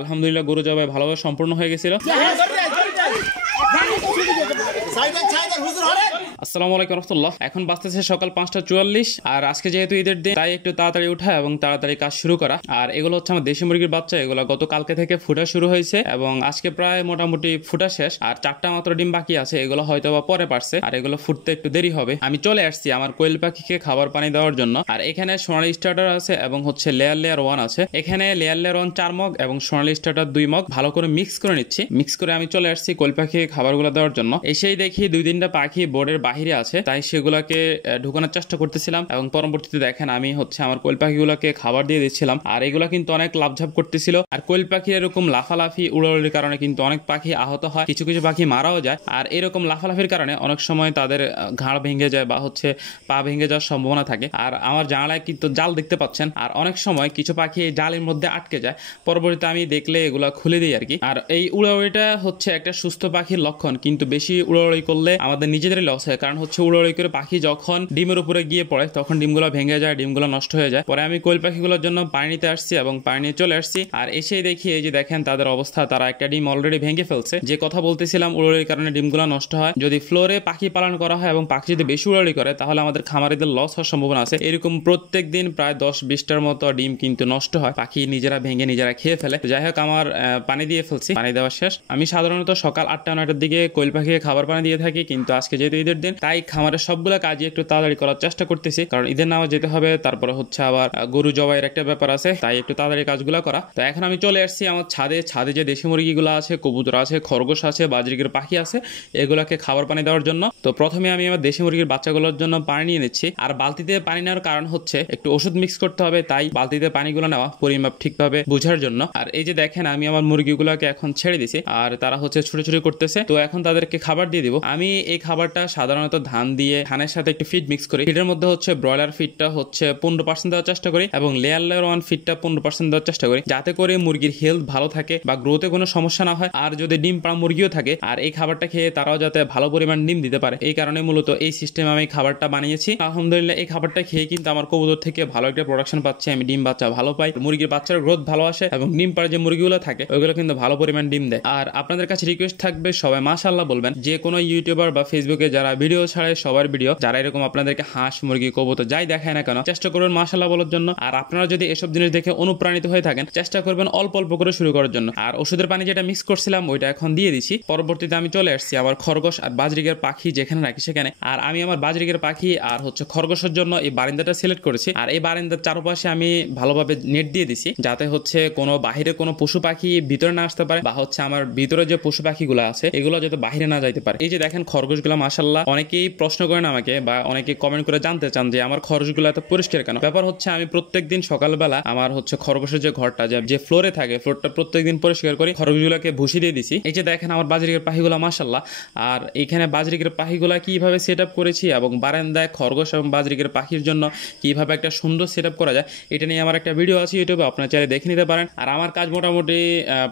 আলহামদুলিল্লাহ গরু জবাই ভালোভাবে সম্পূর্ণ হয়ে গেছিল। আসসালামু আলাইকুম রাহমাতুল্লাহ। এখন বাজতেছে সকাল 5:44 আর আজকে যেহেতু ঈদের দিন তাই একটু তাড়াতাড়ি উঠা এবং তাড়াতাড়ি কাজ শুরু করা। আর এগুলো হচ্ছে আমার দেশি মুরগির বাচ্চা, এগুলো গত কালকে থেকে ফুটা শুরু হয়েছে এবং আজকে প্রায় মোটামুটি ফুটা শেষ। আর 4টা মাত্র ডিম বাকি আছে, এগুলো হয়তো বা পরে পারছে আর এগুলো ফুটতে একটু দেরি হবে। আমি চলে আসছি আমার কোয়েল পাখিকে খাবার পানি দেওয়ার জন্য। আর এখানে সোনালী স্টার্টার আছে এবং হচ্ছে লেয়ার 1 আছে। এখানে লেয়ার 1 4 মগ এবং সোনালী স্টার্টার 2 মগ ভালো করে মিক্স করে নিচ্ছি। মিক্স করে আমি চলে আসছি কোয়েল পাখিকে খাবারগুলো দেওয়ার জন্য। এসেই দেখি 2-3টা পাখি বোর্ডের বাহিরে আছে, তাই সেগুলোকে ঢুকানোর চেষ্টা করতেছিলাম এবং পরবর্তীতে দেখেন আমি হচ্ছে আমার কোয়েল পাখিগুলোকে খাবার দিয়ে দিচ্ছিলাম। আর এগুলা কিন্তু অনেক লাফঝাপ করতেছিল। আর কোয়েল পাখি এরকম লাফালাফি উড়াউড়ির কারণে কিন্তু অনেক পাখি আহত হয়, কিছু কিছু পাখি মারাও যায়। আর এরকম লাফালাফির কারণে অনেক সময় তাদের ঘাড় ভেঙে যায় বা হচ্ছে পা ভেঙে যাওয়ার সম্ভাবনা থাকে। আর আমার জানালায় কিন্তু জাল দেখতে পাচ্ছেন, আর অনেক সময় কিছু পাখি এই জালের মধ্যে আটকে যায়, পরবর্তীতে আমি দেখলে এগুলা খুলে দিই আর কি। আর এই উড়াউড়িটা হচ্ছে একটা সুস্থ পাখির লক্ষণ, কিন্তু বেশি উড়াউড়ি করলে আমাদের নিজেদেরই লস হয়। কারণ হচ্ছে উড়াউড়ি করে পাখি যখন ডিমের উপরে গিয়ে পড়ে তখন ডিমগুলো ভেঙে যায়, ডিমগুলো নষ্ট হয়ে যায়। পরে আমি কোয়েল পাখিগুলোর জন্য পানি নিতে আসছি এবং পানি নিয়ে চলে আসছি। আর এসেই দেখি এই যে দেখেন তাদের অবস্থা, তারা একটা ডিম অলরেডি ভেঙে ফেলছে। যে কথা বলতেছিলাম উড়াউড়ির কারণে ডিমগুলো নষ্ট হয়। যদি ফ্লোরে পাখি পালন করা হয় এবং পাখি যদি বেশি উড়াউড়ি করে তাহলে আমাদের খামারিদের লস হওয়ার সম্ভাবনা আছে। এরকম প্রত্যেক দিন প্রায় 10-20টার মতো ডিম কিন্তু নষ্ট হয়, পাখি নিজেরা ভেঙে নিজেরা খেয়ে ফেলে। যাই হোক আমার পানি দিয়ে ফেলছি, পানি দেওয়া শেষ। আমি সাধারণত সকাল 8টা-9টার দিকে কোয়েল পাখিকে খাবার পানি দিয়ে থাকি, কিন্তু আজকে যেহেতু ঈদের দিন তাই খামারের সবগুলো কাজই একটু তাড়াতাড়ি করার চেষ্টা করতেছি, কারণ ঈদের নামাজ যেতে হবে, তারপরে হচ্ছে আবার গরু জবাইয়ের একটা ব্যাপার আছে, তাই একটু তাড়াতাড়ি কাজগুলো করা। তো এখন আমি চলে আসছি আমার ছাদে যে দেশি মুরগিগুলো আছে, কবুতর আছে, খরগোশ আছে, বাজরিকের পাখি আছে, এগুলাকে খাবার পানি দেওয়ার জন্য। তো প্রথমে আমি আমার দেশি মুরগির বাচ্চাগুলোর জন্য পানি নিয়ে নিচ্ছি। আর বালতিতে পানি নেওয়ার কারণ হচ্ছে একটু ওষুধ মিক্স করতে হবে, তাই বালতিতে পানিগুলো নেওয়া পরিমাপ ঠিকভাবে বোঝার জন্য। আর এই যে দেখেন আমি আমার মুরগিগুলোকে এখন ছেড়ে দিছি আর তারা হচ্ছে ছুটোছুটি করতেছে। তো এখন তাদেরকে খাবার দিয়ে দিব। আমি এই খাবারটা সাধারণত ধানের সাথে একটু ফিড মিক্স করি। ফিডের মধ্যে হচ্ছে ব্রয়লার ফিডটা হচ্ছে 15% দেওয়ার চেষ্টা করি এবং লেয়ার 1 ফিডটা 15% দেওয়ার চেষ্টা করি, যাতে করে মুরগির হেলথ ভালো থাকে বা গ্রোথে কোনো সমস্যা না হয়। আর যদি ডিম পাড়া মুরগিও থাকে আর এই খাবারটা খেয়ে তারাও যাতে ভালো পরিমাণ ডিম দিতে পারে, এই কারণে মূলত এই সিস্টেমে আমি খাবারটা বানিয়েছি। আলহামদুলিল্লাহ এই খাবারটা খেয়ে কিন্তু আমার কবুতর থেকে ভালো একটা প্রোডাকশন পাচ্ছি, আমি ডিম বাচ্চা ভালো পাই, মুরগির বাচ্চার গ্রোথ ভালো আসে এবং ডিম পাড়া যে মুরগিগুলো থাকে ওইগুলো কিন্তু ভালো পরিমাণ ডিম দেয়। আর আপনাদের কাছে রিকোয়েস্ট থাকবে সবাই মাশাআল্লাহ বলবেন। যে কোনো ইউটিউবার বা ফেসবুকে যারা ভিডিও ছাড়ে সবার ভিডিও যারা এরকম আপনাদেরকে হাঁস মুরগি কবুতর যাই দেখায় না কেন চেষ্টা করবেন মাশাআল্লাহ বলার জন্য। আর আপনারা যদি এসব জিনিস দেখে অনুপ্রাণিত হয়ে থাকেন চেষ্টা করবেন অল্প অল্প করে শুরু করার জন্য। আর ওষুধের পানি যেটা মিক্স করছিলাম ওইটা এখন দিয়ে দিচ্ছি। পরবর্তীতে আমি চলে আসছি আমার খরগোশ আর বাজরিকের পাখি যেখানে রাখি সেখানে। আর আমি আমার বাজরিকের পাখি আর হচ্ছে খরগোশের জন্য এই বারিন্দাটা সিলেক্ট করেছি। আর এই বারিন্দার চারপাশে আমি ভালোভাবে নেট দিয়ে দিছি, যাতে হচ্ছে কোনো বাহিরে কোনো পশু পাখি ভিতরে না আসতে পারে বা হচ্ছে আমার ভিতরে যে পশু পাখিগুলো আছে এগুলো যাতে বাহিরে না যাইতে পারে। এই যে দেখেন খরগোশগুলো মাশাআল্লাহ, অনেকেই প্রশ্ন করেন আমাকে বা অনেকে কমেন্ট করে জানতে চান যে আমার খরগোশগুলো এত পরিষ্কার কেন। ব্যাপার হচ্ছে আমি প্রত্যেকদিন সকালবেলা আমার হচ্ছে খরগোশের যে ঘরটা যে ফ্লোরে থাকে ফ্লোরটা প্রত্যেকদিন পরিষ্কার করি, খরগোশগুলোকে ভুসি দিয়ে দিছি। এই যে দেখেন আমার বাজরিকের পাখিগুলো মাশাআল্লাহ। আর এইখানে বাজরিকের পাখিগুলো কিভাবে সেট আপ করেছি এবং বারান্দায় খরগোশ এবং বাজরিকের পাখির জন্য কিভাবে একটা সুন্দর সেট আপ করা যায় এটা নিয়ে আমার একটা ভিডিও আছে ইউটিউবে, আপনারা চাইলে দেখে নিতে পারেন। আর আমার কাজ মোটামুটি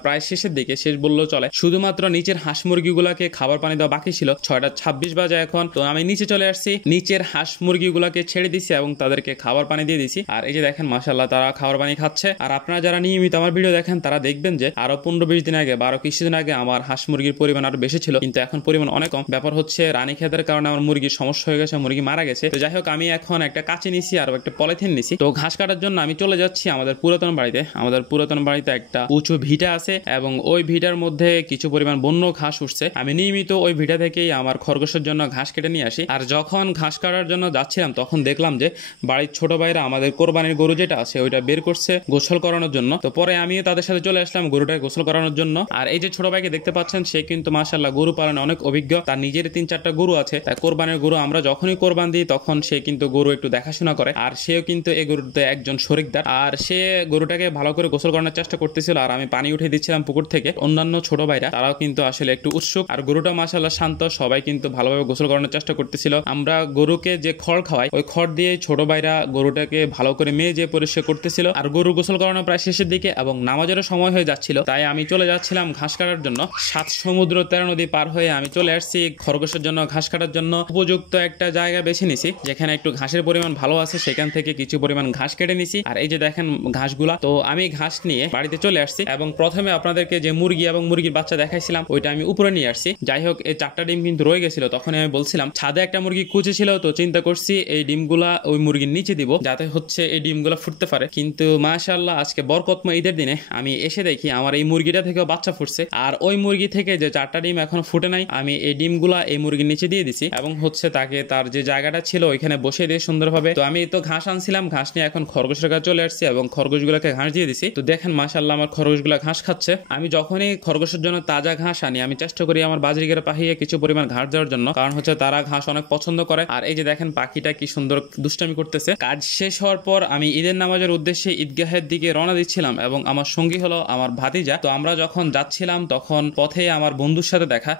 প্রায় শেষের দিকে, শেষ বললেও চলে। শুধুমাত্র নিচের হাঁস মুরগিগুলাকে খাবার পানি দেওয়া বাকি ছিল। 6:26 বাজে এখন। তো আমি নিচে চলে আসছি, নিচের হাঁস মুরগিগুলাকে ছেড়ে দিছি এবং তাদেরকে খাবার পানি দিয়ে দিছি। আর এই যে দেখেন মাশাআল্লাহ তারা খাবার পানি খাচ্ছে। আর আপনারা যারা নিয়মিত আমার ভিডিও দেখেন তারা দেখবেন যে আরো 15-20 দিন আগে বা আরো কিছুদিন আগে আমার হাঁস মুরগির পরিমাণ আরো বেশি ছিল, কিন্তু এখন পরিমাণ অনেক কম। ব্যাপার হচ্ছে রানী খেতের কারণে আমার মুরগির সমস্যা হয়ে গেছে, মুরগি মারা গেছে। তো যাই হোক আমি এখন একটা কাঁচি নিছি আর একটা পলিথিন নিছি। তো ঘাস কাটার জন্য আমি চলে যাচ্ছি আমাদের পুরাতন বাড়িতে। আমাদের পুরাতন বাড়িতে একটা উঁচু ভিটা আছে এবং ওই ভিটার মধ্যে কিছু পরিমাণ বন্য ঘাস উঠছে। আমি নিয়মিত ওই ভিটা থেকেই আমার খরগোশের জন্য ঘাস কেটে নিয়ে আসি। আর যখন ঘাস কাটার জন্য যাচ্ছিলাম তখন দেখলাম যে বাড়ির ছোট ভাইরা আমাদের কোরবানির গরু যেটা আছে ওইটা বের করছে গোসল করানোর জন্য। তো পরে আমিও তাদের সাথে চলে আসলাম গরুটাকে গোসল করানোর জন্য। আর এই যে ছোট ভাইকে দেখতে পাচ্ছেন সে কিন্তু মাশাআল্লাহ গরু পালনে অনেক অভিজ্ঞ, তার নিজের 3-4টা গরু আছে। তাই কোরবানির গরু আমরা যখনই কোরবান দিই তখন সে কিন্তু গরু একটু দেখাশোনা করে। আর সেও কিন্তু এই গরুতে একজন শরিকদার। আর সে গরুটাকে ভালো করে গোসল করানোর চেষ্টা করতেছিল আর আমি পানি উঠে দিচ্ছিলাম পুকুর থেকে। অন্যান্য ছোট ভাইরা তারাও কিন্তু আসলে একটু উৎসুক। আর গরুটা মাশাআল্লাহ শান্ত, সবাই কিন্তু ভালোভাবে গোসল করানোর চেষ্টা করতেছিল। আমরা গরুকে যে খড় খাওয়াই ওই খড় দিয়ে ছোট ভাইরা গরুটাকে ভালো করে মেজে পরিষ্কার করতেছিল। আর গরু গোসল করানো প্রায় শেষের দিকে এবং নামাজেরও সময় হয়ে যাচ্ছিল, তাই আমি চলে যাচ্ছিলাম ঘাস কাটার জন্য। 7 সমুদ্র 13 নদী পার হয়ে আমি চলে আসছি খরগোশের জন্য ঘাস কাটার জন্য উপযুক্ত একটা জায়গা বেছে নিছি, যেখানে একটু ঘাসের পরিমাণ ভালো আছে। সেখান থেকে কিছু পরিমাণ ঘাস কেটে নিছি। আর এই যে দেখেন ঘাসগুলা, তো আমি ঘাস নিয়ে বাড়িতে চলে আসছি এবং প্রথমে আপনাদেরকে যে মুরগি এবং মুরগির বাচ্চা দেখাইছিলাম ওইটা আমি উপরে নিয়ে আসছি। যাই হোক, এই 4টা ডিম কিন্তু রয়ে গেছিল। তখন আমি বলছিলাম ছাদে একটা মুরগি কুচে ছিল, তো চিন্তা করছি এই ডিমগুলা ওই মুরগির নিচে দিব যাতে হচ্ছে এই ডিমগুলা ফুটতে পারে। কিন্তু মাশাআল্লাহ আজকে বরকতময় ঈদের দিনে আমি এসে দেখি আমার এই মুরগিটা থেকেও বাচ্চা ফুটছে। আর ওই মুরগি থেকে যে 4টা ডিম এখনো ফুটে নাই, আমি এই ডিমগুলা এই মুরগির নিচে দিয়ে দিছি এবং হচ্ছে তাকে তার যে জায়গাটা ছিল ওইখানে বসিয়ে দিয়ে সুন্দরভাবে। তো আমি তো ঘাস আনছিলাম, ঘাস নিয়ে এখন খরগোশের কাছে চলে আসছি এবং খরগোশগুলোকে ঘাস দিয়ে দিছি। তো দেখেন মাশাআল্লাহ আমার খরগোশগুলো ঘাস খাচ্ছে। আমি যখনই খরগোশের জন্য তাজা ঘাস আনি আমি চেষ্টা করি আমার বাজরিগের পাহিয়ে কিছু পরিমাণ ঘাস দেওয়ার জন্য, কারণ হচ্ছে তারা ঘাস অনেক পছন্দ করে। আর এই যে দেখেন পাখিটা কি সুন্দর দুষ্টামি করতেছে। কাজ শেষ হওয়ার পর আমি ঈদের নামাজের উদ্দেশ্যে ঈদগাহের দিকে রওনা দিচ্ছিলাম এবং আমার সঙ্গী হলো আমার ভাতিজা। তো আমরা যখন যাচ্ছিলাম তখন পথে আমার বন্ধুর সাথে দেখা।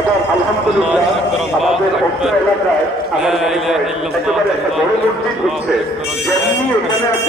এবং আলহামদুলিল্লাহ আমাদের অত্র এলাকায় আমার মনে হয় একেবারে একটা বড় মসজিদ হচ্ছে।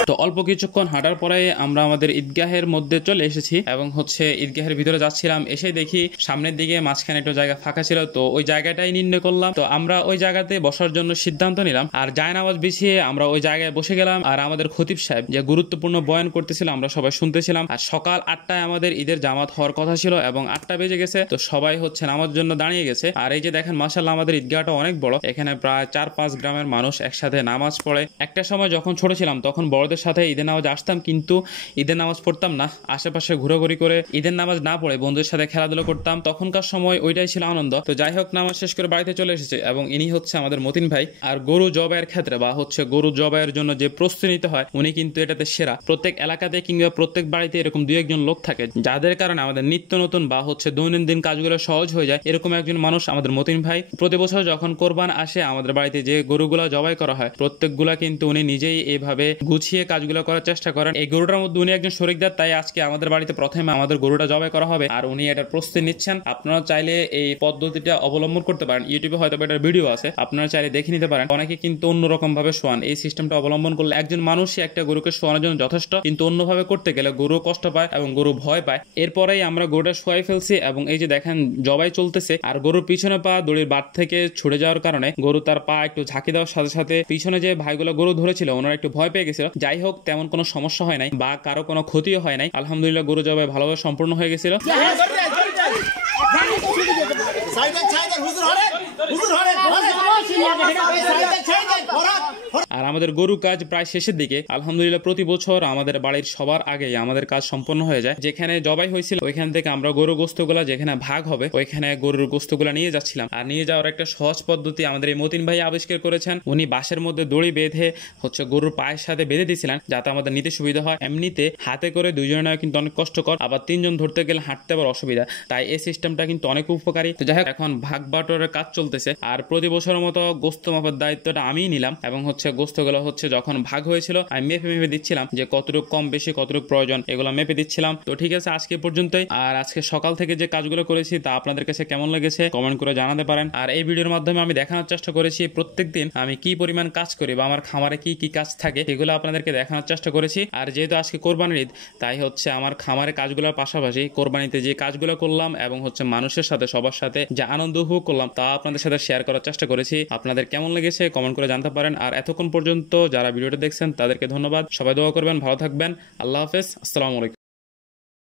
তো অল্প কিছুক্ষণ হাঁটার পরে আমরা আমাদের ঈদগাহের মধ্যে চলে এসেছি এবং হচ্ছে ঈদগাহের ভিতরে যাচ্ছিলাম। এসে দেখি সামনের দিকে মাঝখানে একটা জায়গা ফাঁকা ছিল, তো ওই জায়গাটাই নির্ণয় করলাম। তো আমরা ওই জায়গাতে বসার জন্য সিদ্ধান্ত নিলাম আর জায়নামাজ বিছিয়ে আমরা ওই জায়গায় বসে গেলাম। আর আমাদের খতিব সাহেব যে গুরুত্বপূর্ণ বয়ান করতেছিল আমরা সবাই শুনতেছিলাম। আর সকাল 8টায় আমাদের ঈদের জামাত হওয়ার কথা ছিল এবং 8টা বেজে গেছে, তো সবাই হচ্ছে নামাজ জন্য দাঁড়িয়ে গেছে। আর এই যে দেখেন মাশাআল্লাহ আমাদের ঈদগাহটা অনেক বড়, এখানে প্রায় 4-5 গ্রামের মানুষ একসাথে নামাজ পড়ে। একটা সময় যখন ছোট ছিলাম তখন বড়দের সাথে ঈদের নামাজ আসতাম, কিন্তু ঈদের নামাজ পড়তাম না, আশেপাশে ঘোরাঘুরি করে ঈদের নামাজ না পড়ে বন্ধুদের সাথে খেলাধুলা করতাম। তখনকার সময় ওইটাই ছিল আনন্দ। তো যাই হোক, নামাজ শেষ করে বাড়িতে চলে এসেছে এবং ইনি হচ্ছে আমাদের মতিন ভাই। আর গরু জবাইয়ের ক্ষেত্রে বা হচ্ছে গরু জবাইয়ের জন্য যে প্রস্তুতি নিতে হয় উনি কিন্তু এটাতে সেরা। প্রত্যেক এলাকাতে কিংবা প্রত্যেক বাড়িতে এরকম 2-1 জন লোক থাকে যাদের কারণে আমাদের নিত্য নতুন বা হচ্ছে দৈনন্দিন কাজগুলো সহজ হয়ে যায়। এরকম একজন মানুষ আমাদের মতিন ভাই। প্রতি বছর যখন কোরবান আসে আমাদের বাড়িতে যে গরুগুলা জবাই করা হয় প্রত্যেকগুলা কিন্তু উনি নিজেই এইভাবে গুছিয়ে কাজগুলো করার চেষ্টা করেন। এই গরুটার মধ্যে উনি একজন শরিকদার, তাই আজকে আমাদের বাড়িতে প্রথমে আমাদের গরুটা জবাই করা হবে আর উনি এটার প্রস্তুতি নিচ্ছেন। আপনারা চাইলে এই পদ্ধতিটা অবলম্বন করতে পারেন, ইউটিউবে হয়তো এটার ভিডিও আছে, আপনারা চাইলে দেখে নিতে পারেন। অনেকে কিন্তু অন্যরকম ভাবে শোয়ান, এই সিস্টেমটা অবলম্বন করলে একজন মানুষই একটা গরুকে শোয়ানোর জন্য যথেষ্ট, কিন্তু অন্যভাবে করতে গেলে গরু কষ্ট পায় এবং গরু ভয় পায়। এরপরেই আমরা গরুটা শোয়াই ফেলছি এবং এই যে দেখেন জবাই চলতেছে। আর গরুর পিছনে পা দড়ির বাট থেকে ছুটে যাওয়ার কারণে গরু তার পা একটু ঝাঁকি দেওয়ার সাথে সাথে পিছনে যে ভাইগুলো গরু ধরেছিল ওনারা একটু ভয় পেয়ে গেছিল। যাই হোক, তেমন কোনো সমস্যা হয় নাই বা কারো কোনো ক্ষতিও হয় নাই। আলহামদুলিল্লাহ গরু জবাই ভালোভাবে সম্পূর্ণ হয়ে গেছিল। আর আমাদের গরু কাজ প্রায় শেষের দিকে। আলহামদুলিল্লাহ প্রতি বছর আমাদের বাড়ির সবার আগে আমাদের কাজ সম্পন্ন হয়ে যায়। যেখানে জবাই হয়েছিল ওইখান থেকে আমরা গরু গোস্তগুলা যেখানে ভাগ হবে ওইখানে গরুর গোস্তগুলা নিয়ে যাচ্ছিলাম। আর নিয়ে যাওয়ার একটা সহজ পদ্ধতি আমাদের এই মতিন ভাই আবিষ্কার করেছেন। উনি বাঁশের মধ্যে দড়ি বেঁধে হচ্ছে গরুর পায়ের সাথে বেঁধে দিয়েছিলেন যাতে আমাদের নিতে সুবিধা হয়। এমনিতে হাতে করে 2 জনে কিন্তু অনেক কষ্টকর, আবার 3 জন ধরতে গেলে হাঁটতে আবার অসুবিধা, তাই এই সিস্টেমটা কিন্তু অনেক উপকারী। তো যাই হোক, এখন ভাগ বাটোয়ারের কাজ চলতেছে। আর প্রতি বছরের মতো গোস্ত মাপার দায়িত্বটা আমিই নিলাম এবং হচ্ছে গোস্তগুলো হচ্ছে যখন ভাগ হয়েছিল আমি মেপে দিচ্ছিলাম যে কতটুকু কম বেশি কতটুকু প্রয়োজন এগুলো মেপে দিচ্ছিলাম। তো ঠিক আছে, আজকে পর্যন্তই। আর আজকে সকাল থেকে যে কাজগুলো করেছি তা আপনাদের কাছে কেমন লেগেছে কমেন্ট করে জানাতে পারেন। আর এই ভিডিওর মাধ্যমে আমি দেখানোর চেষ্টা করেছি প্রত্যেকদিন আমি কি পরিমাণ কাজ করি বা আমার খামারে কি কি কাজ থাকে এগুলো আপনাদেরকে দেখানোর চেষ্টা করেছি। আর যেহেতু আজকে কোরবানির ঈদ তাই হচ্ছে আমার খামারে কাজগুলোর পাশাপাশি কোরবানিতে যে কাজগুলো করলাম এবং হচ্ছে মানুষের সাথে সবার সাথে যে আনন্দ উপভোগ করলাম তা আপনাদের সাথে শেয়ার করার চেষ্টা করেছি। আপনাদের কেমন লেগেছে কমেন্ট করে জানতে পারেন। আর এতক্ষণ পর্যন্ত যারা ভিডিওটা দেখছেন তাদেরকে ধন্যবাদ। সবাই দোয়া করবেন, ভালো থাকবেন। আল্লাহ হাফেজ, আসসালামু আলাইকুম।